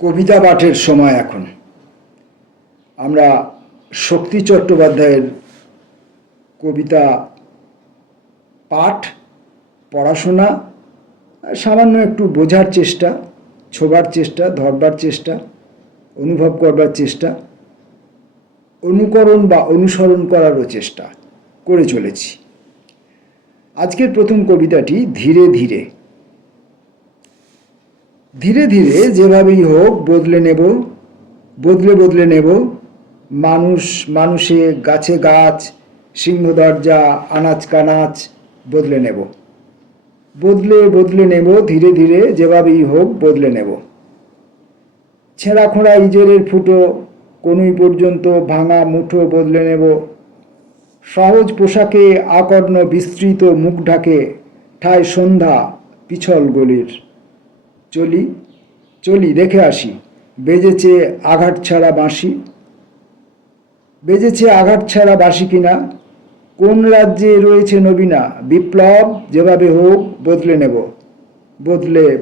কবিতা পাঠের সময় এখন। আমরা শক্তি চট্টোপাধ্যায়ের কবিতা পাঠ, পড়াশোনা, সামান্য একটু বোঝার চেষ্টা, ছোবার চেষ্টা, ধরবার চেষ্টা, অনুভব করবার চেষ্টা, অনুকরণ বা অনুসরণ করারও চেষ্টা করে চলেছি। আজকের প্রথম কবিতাটি ধীরে ধীরে। ধীরে ধীরে যেভাবেই হোক বদলে নেব, বদলে নেব মানুষ মানুষে, গাছে গাছ, সিংহ দরজা, আনাচ কানাচ বদলে নেব। বদলে নেব ধীরে ধীরে যেভাবেই হোক বদলে নেব। ছেঁড়া খোঁড়া ইজেরের ফুটো, কনুই পর্যন্ত ভাঙা মুঠো বদলে নেব। সহজ পোশাকে আকর্ণ বিস্তৃত মুখ ঢাকে, ঠায় সন্ধ্যা পিছল গলির। চলি চলি দেখে আসি, বেজেছে আঘাত ছাড়া বাঁশি। বেজেছে আঘাত ছাড়া বাঁশি কিনা, কোন রাজ্যে রয়েছে নবীনা। বিপ্লব যেভাবে হোক বদলে নেব,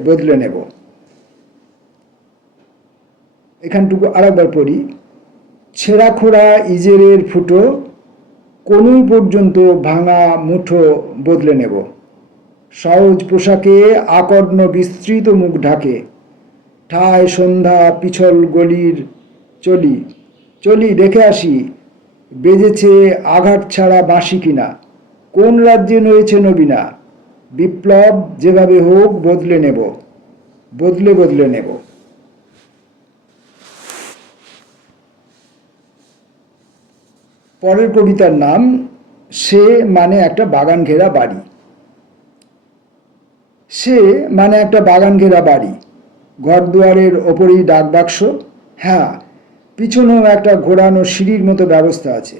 বদলে নেব। এখানটুকু আরেকবার পড়ি। ছেঁড়া খোড়া ইজেরের ফুটো, কনুই পর্যন্ত ভাঙা মুঠো বদলে নেব। সহজ পোশাকে আকর্ণ বিস্তৃত মুখ ঢাকে, ঠায় সন্ধ্যা পিছল গলির। চলি চলি দেখে আসি, বেজেছে আঘাত ছাড়া বাঁশি কিনা, কোন রাজ্যে রয়েছে নবীনা। বিপ্লব যেভাবে হোক বদলে নেব, বদলে নেব। পরের কবিতার নাম সে মানে একটা বাগান ঘেরা বাড়ি। সে মানে একটা বাগান ঘেরা বাড়ি, ঘর দুয়ারের ওপরেই ডাকবাক্স। হ্যাঁ, পিছনেও একটা ঘোরানো সিঁড়ির মতো ব্যবস্থা আছে।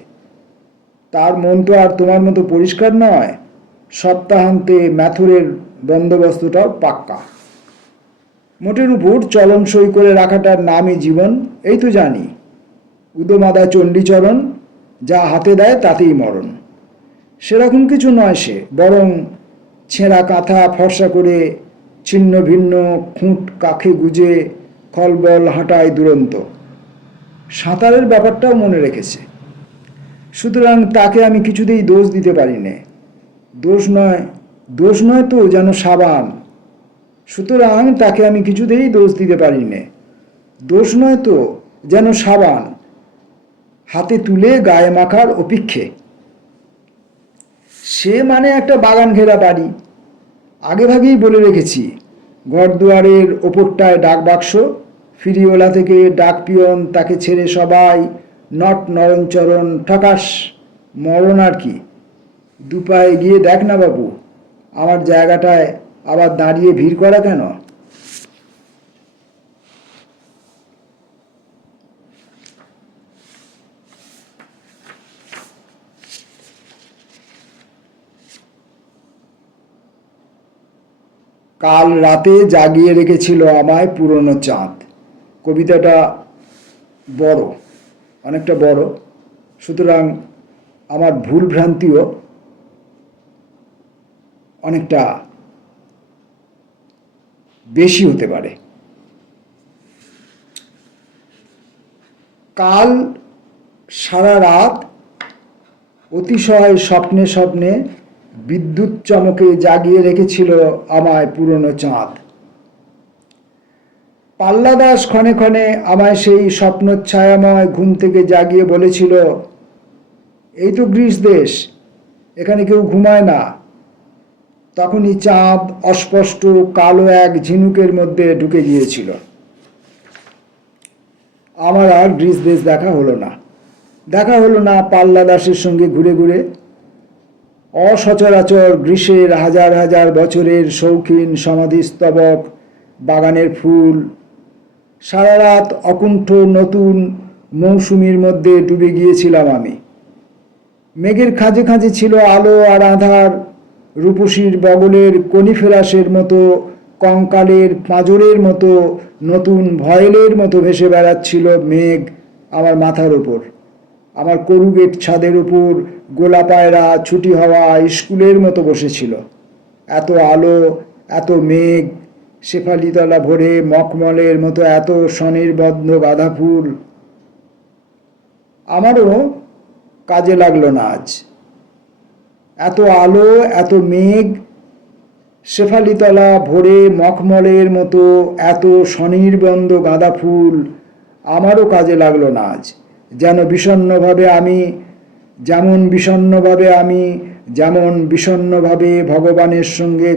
তার মন তো আর তোমার মতো পরিষ্কার নয়। সপ্তাহান্তে ম্যাথুরের বন্দোবস্তটাও পাক্কা। মোটের উপর চলন সই করে রাখাটার নামই জীবন, এই তো জানি। উদমাদা চণ্ডীচরণ, যা হাতে দেয় তাতেই মরণ। সেরকম কিছু নয় সে, বরং ছেঁড়া কাঁথা ফর্সা করে ছিন্ন ভিন্ন খুঁট কাখে গুজে খলবল হাঁটায় দুরন্ত। সাঁতারের ব্যাপারটাও মনে রেখেছে। সুতরাং তাকে আমি কিছুতেই দোষ দিতে পারি নে। দোষ নয় তো যেন সাবান। সুতরাং তাকে আমি কিছুতেই দোষ দিতে পারি নে। দোষ নয় তো যেন সাবান, হাতে তুলে গায়ে মাখার অপেক্ষে। সে মানে একটা বাগান ঘেরা বাড়ি, আগেভাগেই বলে রেখেছি। ঘর দুয়ারের ওপরটায় ডাকবাক্স, ফিরিওলা থেকে ডাক পিয়ন, তাকে ছেড়ে সবাই নট নরণচরণ ঠকাস। মরণ আর কি। দুপায়ে গিয়ে দেখ না বাবু, আমার জায়গাটায় আবার দাঁড়িয়ে ভিড় করা কেন? কাল রাতে জাগিয়ে রেখেছিল আমায় পুরনো চাঁদ। কবিতাটা বড়, অনেকটা বড়, সুতরাং আমার ভুল ভ্রান্তিও অনেকটা বেশি হতে পারে। কাল সারা রাত অতিশয় স্বপ্নে স্বপ্নে বিদ্যুৎ চমকে জাগিয়ে রেখেছিল আমায় পুরনো চাঁদ। পাল্লাদাস ক্ষণে ক্ষণে আমায় সেই স্বপ্নচ্ছায়াময় ঘুম থেকে জাগিয়ে বলেছিল, এই তো গ্রিস দেশ, এখানে কেউ ঘুমায় না। তখনই চাঁদ অস্পষ্ট কালো এক ঝিনুকের মধ্যে ঢুকে গিয়েছিল। আমার আর গ্রিস দেশ দেখা হলো না পাল্লাদাসের সঙ্গে ঘুরে ঘুরে। অসচরাচর গ্রীষ্মের হাজার হাজার বছরের শৌখিন সমাধিস্তবক, বাগানের ফুল। সারা রাত অকুণ্ঠ নতুন মৌসুমীর মধ্যে ডুবে গিয়েছিলাম আমি। মেঘের খাঁজে খাঁজে ছিল আলো আর আধার। রূপসীর বগলের কনিফেরাসের মতো, কঙ্কালের পাঁজরের মতো, নতুন ভয়েলের মতো ভেসে বেড়াচ্ছিল মেঘ আমার মাথার ওপর। আমার করুগেট ছাদের উপর গোলাপায়রা ছুটি হওয়া স্কুলের মতো বসেছিল। এত আলো, এত মেঘ, শেফালিতলা ভরে মখমলের মতো এত স্বনির্বদ্ধ গাঁদা ফুল আমারও কাজে লাগলো না আজ। এত আলো, এত মেঘ, শেফালিতলা ভরে মখমলের মতো এত স্বনির্বন্ধ গাঁদা ফুল আমারও কাজে লাগলো না আজ। যেন যেমন বিষণ্ণভাবে ভগবানের সঙ্গে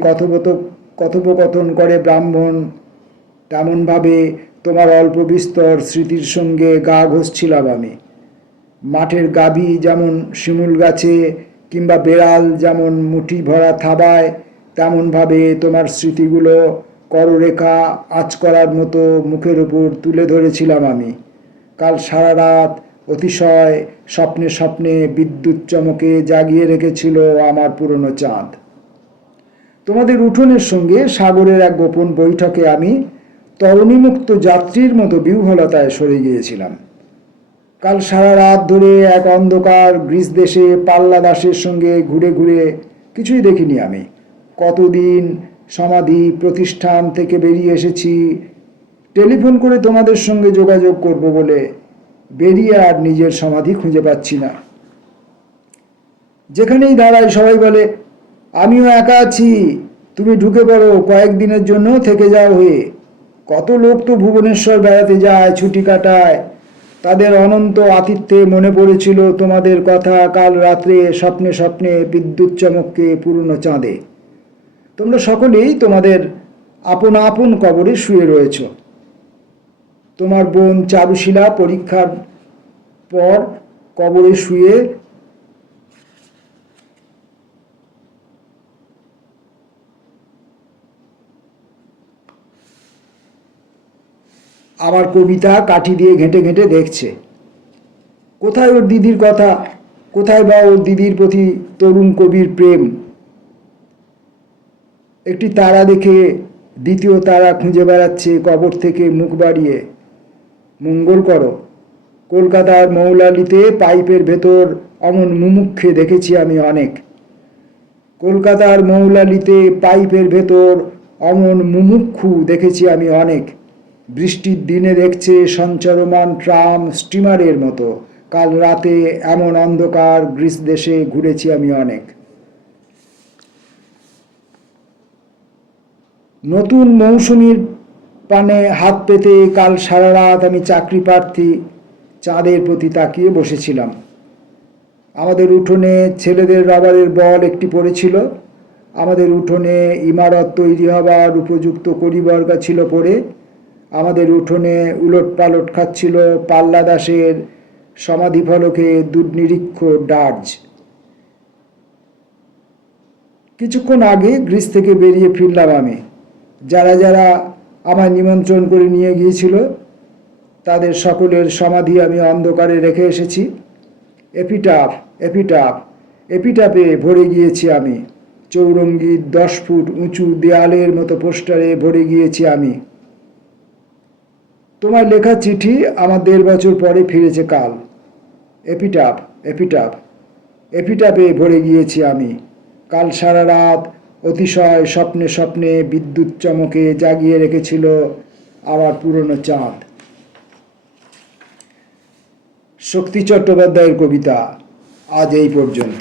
কথোপকথন করে ব্রাহ্মণ, তেমনভাবে তোমার অল্প বিস্তর স্মৃতির সঙ্গে গা ঘষছিলাম আমি। মাঠের গাভী যেমন শিমুল গাছে, কিংবা বেড়াল যেমন মুঠি ভরা থাবায়, তেমনভাবে তোমার স্মৃতিগুলো কররেখা আঁচ করার মতো মুখের উপর তুলে ধরেছিলাম আমি। কাল সারা রাত অতিশয় স্বপ্নে স্বপ্নে বিদ্যুৎ চমকে জাগিয়ে রেখেছিল আমার পুরনো চাঁদ। তোমাদের উঠোনের সঙ্গে সাগরের এক গোপন বৈঠকে আমি তরণীমুক্ত যাত্রীর মতো বিহ্বলতায় সরে গিয়েছিলাম। কাল সারা রাত ধরে এক অন্ধকার গ্রিস দেশে পাল্লা দাসের সঙ্গে ঘুরে ঘুরে কিছুই দেখিনি আমি। কতদিন সমাধি প্রতিষ্ঠান থেকে বেরিয়ে এসেছি টেলিফোন করে তোমাদের সঙ্গে যোগাযোগ করব বলে, বেরিয়ে আর নিজের সমাধি খুঁজে পাচ্ছি না। যেখানেই দাঁড়াই সবাই বলে, আমিও একা আছি, তুমি ঢুকে পড়ো, কয়েকদিনের জন্য থেকে যাও হয়ে। কত লোক তো ভুবনেশ্বর বেড়াতে যায়, ছুটি কাটায়। তাদের অনন্ত আতিথ্যে মনে পড়েছিল তোমাদের কথা কাল রাত্রে স্বপ্নে স্বপ্নে বিদ্যুৎ চমককে পুরনো চাঁদে। তোমরা সকলেই তোমাদের আপন আপন কবরে শুয়ে রয়েছ। তোমার বোন চারুশীলা পরীক্ষার পর কবরে শুয়ে আমার কবিতা কাঠি দিয়ে ঘেঁটে ঘেঁটে দেখছে। কোথায় ওর দিদির কথা, কোথায় বা ওর দিদির প্রতি তরুণ কবির প্রেম। একটি তারা দেখে দ্বিতীয় তারা খুঁজে বেড়াচ্ছে কবর থেকে মুখ বাড়িয়ে। মঙ্গল করো। কলকাতার মৌলালিতে পাইপের ভেতর অমন মুমুক্ষে দেখেছি আমি অনেক। কলকাতার মৌলালিতে পাইপের ভেতর অমন মুমুক্ষু দেখেছি আমি অনেক। বৃষ্টির দিনে দেখছে সঞ্চরমান ট্রাম স্টিমারের মতো। কাল রাতে এমন অন্ধকার গ্রিস দেশে ঘুরেছি আমি অনেক। নতুন মৌসুমীর পানে হাত পেতে কাল সারা রাত আমি চাকরি প্রার্থী চাঁদের প্রতি তাকিয়ে বসেছিলাম। আমাদের উঠোনে ছেলেদের রাবারের বল একটি পড়েছিল। আমাদের উঠোনে ইমারত তৈরি হবার উপযুক্ত কড়িবর্গা ছিল পড়ে। আমাদের উঠোনে উলট পালট খাচ্ছিল পাল্লা দাসের সমাধিফলকে দুর্নিরীক্ষ ডার্জ। কিছুক্ষণ আগে গ্রিস থেকে বেরিয়ে ফিরলাম আমি। যারা যারা আমায় নিমন্ত্রণ করে নিয়ে গিয়েছিল তাদের সকলের সমাধি আমি অন্ধকারে রেখে এসেছি। এপিটাফে ভরে গিয়েছি আমি। চৌরঙ্গীর 10 ফুট উঁচু দেয়ালের মতো পোস্টারে ভরে গিয়েছি আমি। তোমার লেখা চিঠি আমার 1.5 বছর পরে ফিরেছে কাল। এপিটাফে ভরে গিয়েছি আমি। কাল সারা রাত অতিশয় স্বপ্নে স্বপ্নে বিদ্যুৎ চমকে জাগিয়ে রেখেছিল আমার পুরনো চাঁদ। শক্তি চট্টোপাধ্যায়ের কবিতা আজ এই পর্যন্ত।